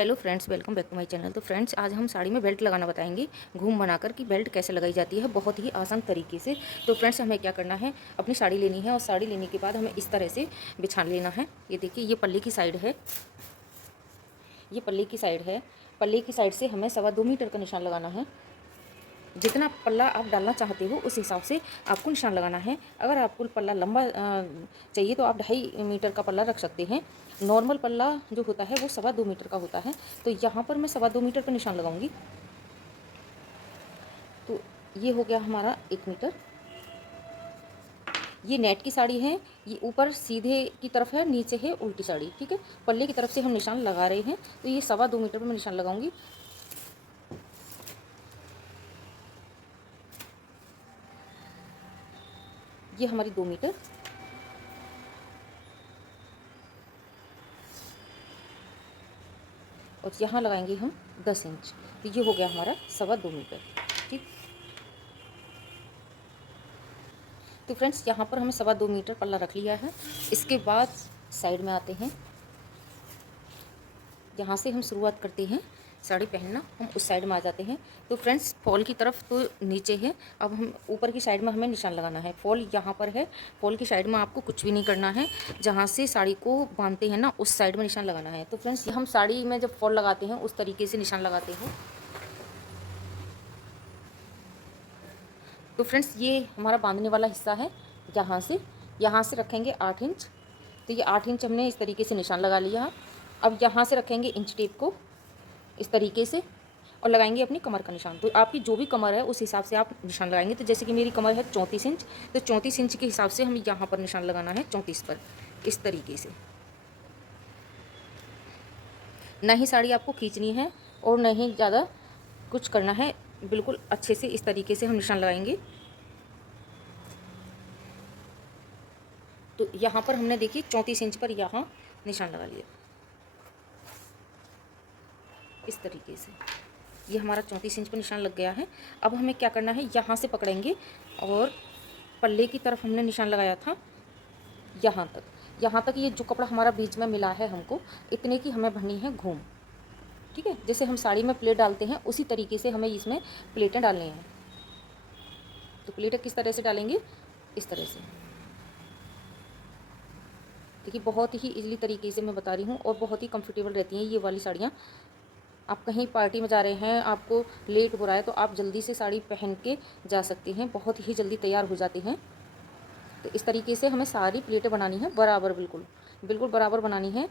Hello friends, welcome back to my channel. तो friends, आज हम साड़ी में बेल्ट लगाना बताएंगे, घूम बनाकर कि बेल्ट कैसे लगाई जाती है बहुत ही आसान तरीके से। तो फ्रेंड्स, हमें क्या करना है, अपनी साड़ी लेनी है और साड़ी लेने के बाद हमें इस तरह से बिछा लेना है। ये देखिए, ये पल्ले की साइड है, ये पल्ले की साइड है। पल्ले की साइड से हमें 2.25 मीटर का निशान लगाना है। जितना पल्ला आप डालना चाहते हो उस हिसाब से आपको निशान लगाना है। अगर आपको पल्ला लंबा चाहिए तो आप 2.5 मीटर का पल्ला रख सकते हैं। नॉर्मल पल्ला जो होता है वो 2.25 मीटर का होता है। तो यहाँ पर मैं 2.25 मीटर का निशान लगाऊंगी। तो ये हो गया हमारा 1 मीटर। ये नेट की साड़ी है, ये ऊपर सीधे की तरफ है, नीचे है उल्टी साड़ी। ठीक है, पल्ले की तरफ से हम निशान लगा रहे हैं। तो ये 2.25 मीटर पर मैं निशान लगाऊंगी। ये हमारी 2 मीटर, और यहाँ लगाएंगे हम 10 इंच। तो ये हो गया हमारा 2.25 मीटर। ठीक, तो फ्रेंड्स, यहाँ पर हमें 2.25 मीटर पल्ला रख लिया है। इसके बाद साइड में आते हैं, यहाँ से हम शुरुआत करते हैं साड़ी पहनना, हम उस साइड में आ जाते हैं। तो फ्रेंड्स, फॉल की तरफ तो नीचे है, अब हम ऊपर की साइड में हमें निशान लगाना है। फॉल यहाँ पर है, फॉल की साइड में आपको कुछ भी नहीं करना है, जहाँ से साड़ी को बांधते हैं ना उस साइड में निशान लगाना है। तो फ्रेंड्स, हम साड़ी में जब फॉल लगाते हैं उस तरीके से निशान लगाते हैं। तो फ्रेंड्स, ये हमारा बांधने वाला हिस्सा है। यहाँ से रखेंगे 8 इंच। तो ये 8 इंच हमने इस तरीके से निशान लगा लिया। अब यहाँ से रखेंगे इंच टेप को इस तरीके से और लगाएंगे अपनी कमर का निशान। तो आपकी जो भी कमर है उस हिसाब से आप निशान लगाएंगे। तो जैसे कि मेरी कमर है 34 इंच, तो 34 इंच के हिसाब से हमें यहाँ पर निशान लगाना है 34 पर, इस तरीके से। ना ही साड़ी आपको खींचनी है और ना ही ज़्यादा कुछ करना है, बिल्कुल अच्छे से इस तरीके से हम निशान लगाएंगे। तो यहाँ पर हमने देखिए 34 इंच पर यहाँ निशान लगा लिया इस तरीके से। ये हमारा 34 इंच पर निशान लग गया है। अब हमें क्या करना है, यहाँ से पकड़ेंगे और पल्ले की तरफ हमने निशान लगाया था यहाँ तक ये जो कपड़ा हमारा बीच में मिला है, हमको इतने की हमें भरनी है घूम। ठीक है, जैसे हम साड़ी में प्लेट डालते हैं उसी तरीके से हमें इसमें प्लेटें डालनी हैं। तो प्लेटें किस तरह से डालेंगे, इस तरह से। देखिए, बहुत ही इजीली तरीके से मैं बता रही हूँ और बहुत ही कंफर्टेबल रहती हैं ये वाली साड़ियाँ। आप कहीं पार्टी में जा रहे हैं, आपको लेट हो रहा है, तो आप जल्दी से साड़ी पहन के जा सकते हैं, बहुत ही जल्दी तैयार हो जाती हैं। तो इस तरीके से हमें सारी प्लेटें बनानी है बराबर, बिल्कुल बिल्कुल बराबर बनानी है।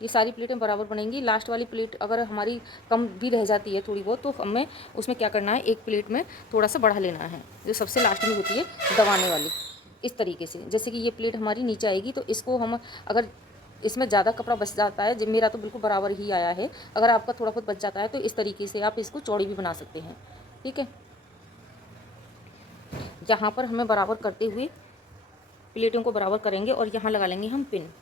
ये सारी प्लेटें बराबर बनेंगी। लास्ट वाली प्लेट अगर हमारी कम भी रह जाती है थोड़ी बहुत, तो हमें उसमें क्या करना है, एक प्लेट में थोड़ा सा बढ़ा लेना है, जो सबसे लास्ट में होती है दबाने वाली। इस तरीके से, जैसे कि ये प्लेट हमारी नीचे आएगी, तो इसको हम अगर इसमें ज़्यादा कपड़ा बच जाता है, जब मेरा तो बिल्कुल बराबर ही आया है, अगर आपका थोड़ा बहुत बच जाता है तो इस तरीके से आप इसको चौड़ी भी बना सकते हैं। ठीक है, यहाँ पर हमें बराबर करते हुए प्लेटों को बराबर करेंगे और यहाँ लगा लेंगे हम पिन।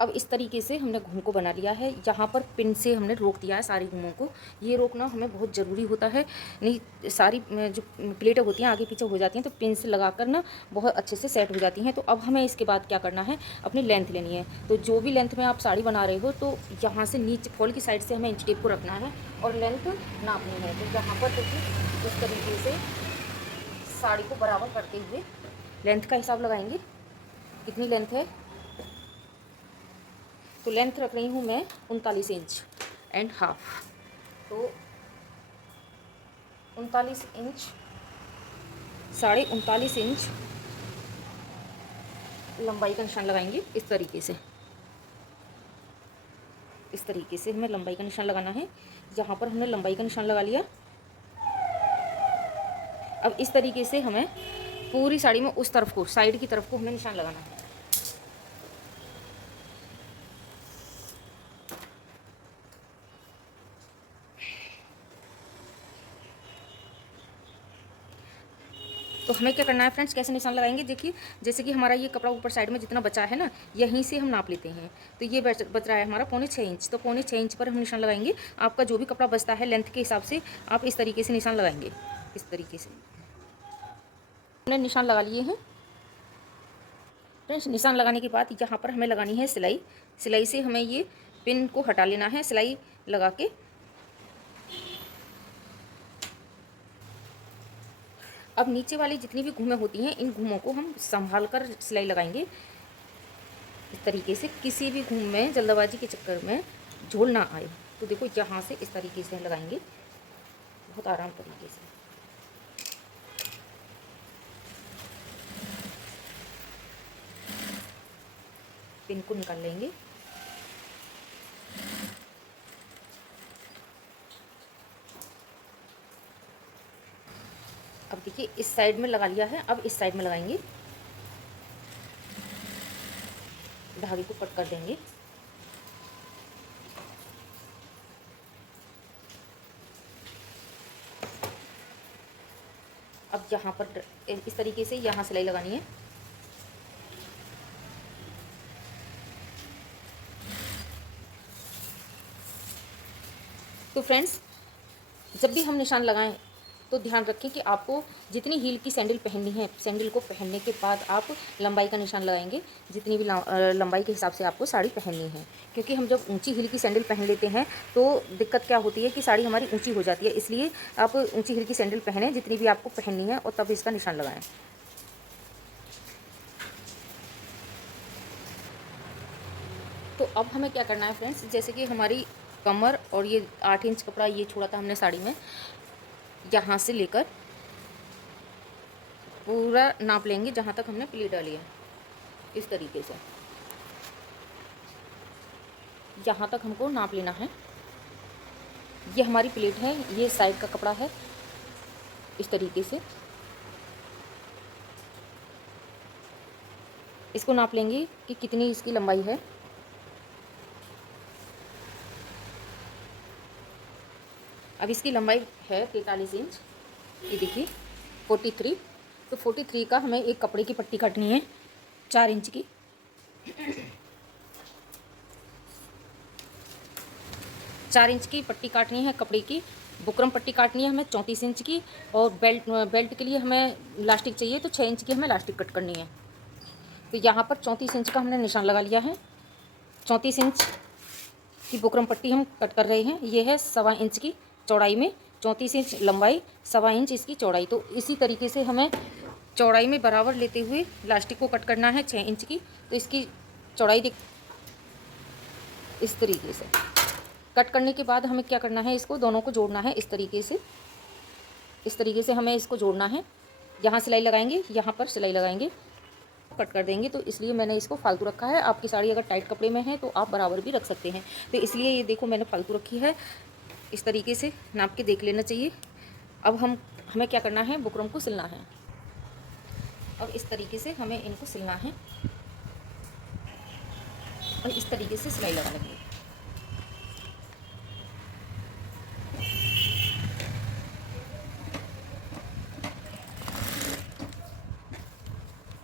अब इस तरीके से हमने घूम को बना लिया है। यहाँ पर पिन से हमने रोक दिया है सारी घूमों को। ये रोकना हमें बहुत ज़रूरी होता है, नहीं सारी जो प्लेटें होती हैं आगे पीछे हो जाती हैं, तो पिन से लगाकर ना बहुत अच्छे से सेट हो जाती हैं। तो अब हमें इसके बाद क्या करना है, अपनी लेंथ लेनी है। तो जो भी लेंथ में आप साड़ी बना रहे हो, तो यहाँ से नीचे फॉल की साइड से हमें इंच टेप को रखना है और लेंथ नापनी है। तो यहाँ पर देखिए, इस तरीके से साड़ी को बराबर करते हुए लेंथ का हिसाब लगाएंगे, कितनी लेंथ है। तो लेंथ रख रही हूँ मैं 39 इंच एंड हाफ। तो 39 इंच, 39.5 इंच लंबाई का निशान लगाएंगे इस तरीके से। इस तरीके से हमें लंबाई का निशान लगाना है। यहाँ पर हमने लंबाई का निशान लगा लिया। अब इस तरीके से हमें पूरी साड़ी में उस तरफ को, साइड की तरफ को हमें निशान लगाना है। तो हमें क्या करना है फ्रेंड्स, कैसे निशान लगाएंगे, देखिए जैसे कि हमारा ये कपड़ा ऊपर साइड में जितना बचा है ना, यहीं से हम नाप लेते हैं। तो ये बच रहा है हमारा 6.25 इंच, तो 6.25 इंच पर हम निशान लगाएंगे। आपका जो भी कपड़ा बचता है लेंथ के हिसाब से आप इस तरीके से निशान लगाएंगे। इस तरीके से हमने निशान लगा लिए हैं। फ्रेंड्स निशान लगाने के बाद यहाँ पर हमें लगानी है सिलाई। सिलाई से हमें ये पिन को हटा लेना है सिलाई लगा के। अब नीचे वाली जितनी भी घूमें होती हैं इन घूमों को हम संभाल कर सिलाई लगाएंगे इस तरीके से, किसी भी घूम में जल्दबाजी के चक्कर में झोल ना आए। तो देखो यहाँ से इस तरीके से लगाएंगे बहुत आराम तरीके से। पिन को निकाल लेंगे। अब देखिए इस साइड में लगा लिया है, अब इस साइड में लगाएंगे, धागे को कट कर देंगे। अब यहाँ पर इस तरीके से यहाँ सिलाई लगानी है। तो फ्रेंड्स जब भी हम निशान लगाएं तो ध्यान रखें कि आपको जितनी हील की सैंडल पहननी है, सैंडल को पहनने के बाद आप लंबाई का निशान लगाएंगे, जितनी भी लंबाई के हिसाब से आपको साड़ी पहननी है। क्योंकि हम जब ऊंची हील की सैंडल पहन लेते हैं तो दिक्कत क्या होती है कि साड़ी हमारी ऊंची हो जाती है। इसलिए आप ऊंची हील की सैंडल पहनें जितनी भी आपको पहननी है और तब इसका निशान लगाएँ। तो अब हमें क्या करना है फ्रेंड्स, जैसे कि हमारी कमर और ये 8 इंच कपड़ा ये छोड़ा था हमने साड़ी में, यहाँ से लेकर पूरा नाप लेंगे जहाँ तक हमने प्लीट डाली है। इस तरीके से यहाँ तक हमको नाप लेना है। ये हमारी प्लेट है, ये साइड का कपड़ा है। इस तरीके से इसको नाप लेंगे कि कितनी इसकी लंबाई है। अब इसकी लंबाई है 43 इंच, ये देखिए 43। तो 43 का हमें एक कपड़े की पट्टी काटनी है 4 इंच की। चार इंच की पट्टी काटनी है कपड़े की। बुकरम पट्टी काटनी है हमें 34 इंच की। और बेल्ट के लिए हमें लास्टिक चाहिए तो 6 इंच की हमें लास्टिक कट करनी है। तो यहाँ पर 34 इंच का हमने निशान लगा लिया है। 34 इंच की बुकरम पट्टी हम कट कर रहे हैं। ये है 1.25 इंच की चौड़ाई में, 34 इंच लंबाई, 1.25 इंच इसकी चौड़ाई। तो इसी तरीके से हमें चौड़ाई में बराबर लेते हुए लास्टिक को कट करना है 6 इंच की। तो इसकी चौड़ाई देख इस तरीके से कट करने के बाद हमें क्या करना है, इसको दोनों को जोड़ना है इस तरीके से। इस तरीके से हमें इसको जोड़ना है। यहाँ सिलाई लगाएंगे, यहाँ पर सिलाई लगाएंगे, कट कर देंगे। तो इसलिए मैंने इसको फालतू रखा है। आपकी साड़ी अगर टाइट कपड़े में है तो आप बराबर भी रख सकते हैं। तो इसलिए ये देखो मैंने फालतू रखी है। इस तरीके से नाप के देख लेना चाहिए। अब हमें क्या करना है, बुकरम को सिलना है। और इस तरीके से हमें इनको सिलना है और इस तरीके से सिलाई लगा लेंगे।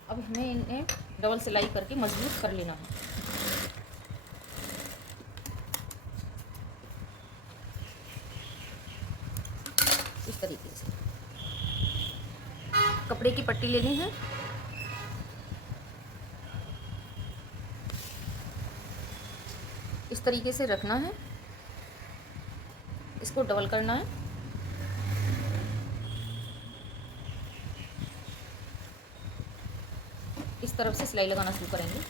अब हमें इन्हें डबल सिलाई करके मजबूत कर लेना है। इस तरीके से कपड़े की पट्टी लेनी है। इस तरीके से रखना है, इसको डबल करना है। इस तरफ से सिलाई लगाना शुरू करेंगे।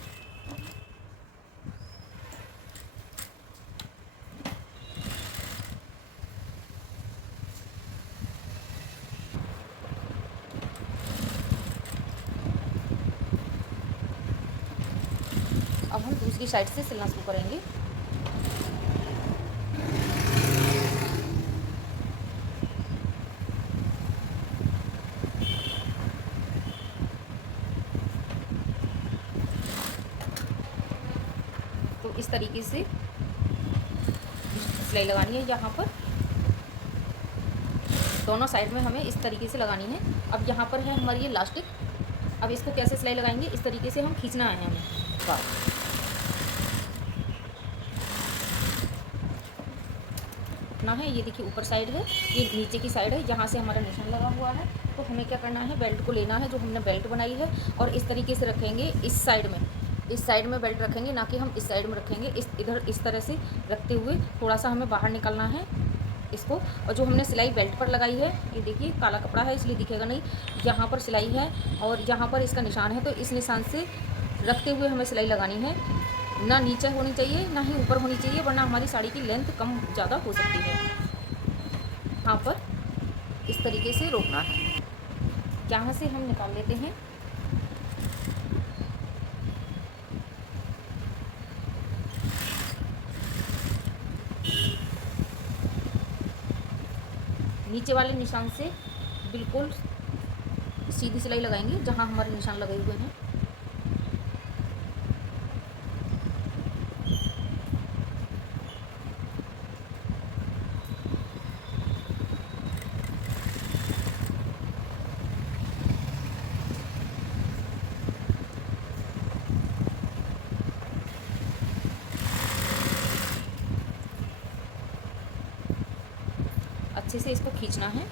अब हम दूसरी साइड से सिलना शुरू करेंगे। तो इस तरीके से सिलाई लगानी है। यहाँ पर दोनों साइड में हमें इस तरीके से लगानी है। अब यहाँ पर है हमारी ये लास्टिक। अब इसको कैसे सिलाई लगाएंगे, इस तरीके से हम खींचना है हमें। रखना है। ये देखिए ऊपर साइड है, ये नीचे की साइड है, जहाँ से हमारा निशान लगा हुआ है। तो हमें क्या करना है, बेल्ट को लेना है जो हमने बेल्ट बनाई है, और इस तरीके से रखेंगे इस साइड में बेल्ट रखेंगे, ना कि हम इस साइड में रखेंगे। इधर इस तरह से रखते हुए थोड़ा सा हमें बाहर निकालना है इसको। और जो हमने सिलाई बेल्ट पर लगाई है, ये देखिए काला कपड़ा है इसलिए दिखेगा नहीं, यहाँ पर सिलाई है और यहाँ पर इसका निशान है। तो इस निशान से रखते हुए हमें सिलाई लगानी है, ना नीचे होनी चाहिए ना ही ऊपर होनी चाहिए, वरना हमारी साड़ी की लेंथ कम ज़्यादा हो सकती है। यहाँ पर इस तरीके से रोकना है। यहाँ से हम निकाल लेते हैं। नीचे वाले निशान से बिल्कुल सीधी सिलाई लगाएंगे जहाँ हमारे निशान लगे हुए हैं। अच्छे से इसको खींचना है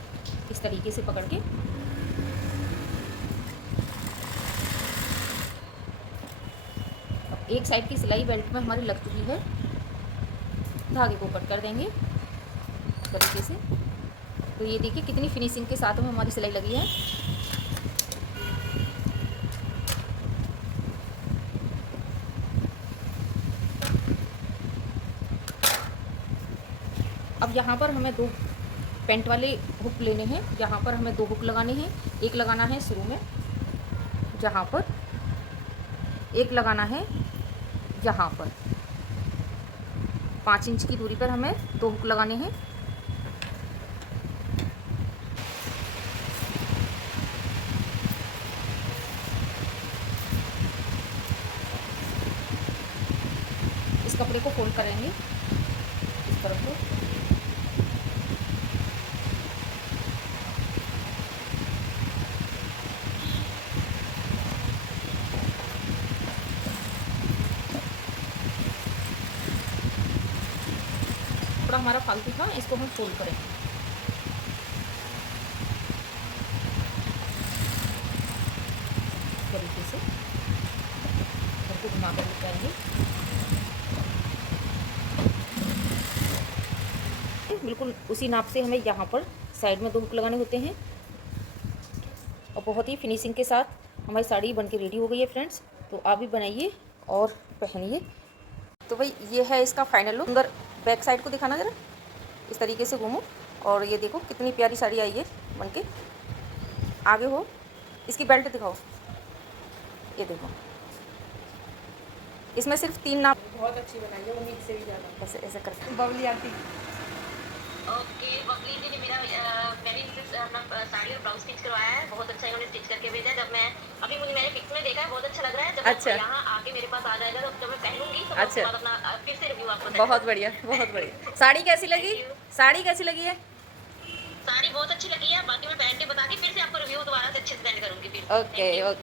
इस तरीके से पकड़ के। अब एक साइड की सिलाई बेल्ट में हमारी लग चुकी है, धागे को कट कर देंगे इस तरीके से। तो ये देखिए कितनी फिनिशिंग के साथ में हमारी सिलाई लगी है। अब यहाँ पर हमें 2 पेंट वाले हुक लेने हैं। यहाँ पर हमें 2 हुक लगाने हैं। एक लगाना है शुरू में यहाँ पर, एक लगाना है यहाँ पर। 5 इंच की दूरी पर हमें 2 हुक लगाने हैं। इस कपड़े को फोल्ड करेंगे इस तरफ को। कपड़ा हमारा फालतू था, इसको हम फोल्ड करेंगे। तरीके से घर को घुमा कर लगाएंगे। बिल्कुल उसी नाप से हमें यहाँ पर साइड में 2 हुक लगाने होते हैं। और बहुत ही फिनिशिंग के साथ हमारी साड़ी बन के रेडी हो गई है फ्रेंड्स। तो आप भी बनाइए और पहनिए। तो भाई ये है इसका फाइनल लुक। अंदर बैक साइड को दिखाना ज़रा, इस तरीके से घूमो और ये देखो कितनी प्यारी साड़ी आई है बन के। आगे हो, इसकी बेल्ट दिखाओ, ये देखो इसमें सिर्फ 3 नाप। बहुत अच्छी बनाई है, उम्मीद से भी ज़्यादा। ऐसे ऐसे करके बबली आती। ओके बबली जी ने मैंने इनसे अपना साड़ी और ब्लाउज स्टिच करवाया है। बहुत अच्छा इन्होंने स्टिच करके भेजा है। जब मैं अभी मुझे मैंने पिक्स में देखा है, बहुत अच्छा लग रहा है। जब अच्छा। यहाँ आके मेरे पास आ जाएगा तो जब मैं पहनूंगी तो अच्छा। उसके बाद अपना फिर से रिव्यू आपको बहुत बढ़िया, बहुत बढ़िया। साड़ी कैसी लगी? साड़ी कैसी लगी है? साड़ी बहुत अच्छी लगी है। बाकी मैं पहन के बता के फिर से आपको रिव्यू दोबारा से अच्छे से सेंड करूंगी फिर। Okay okay.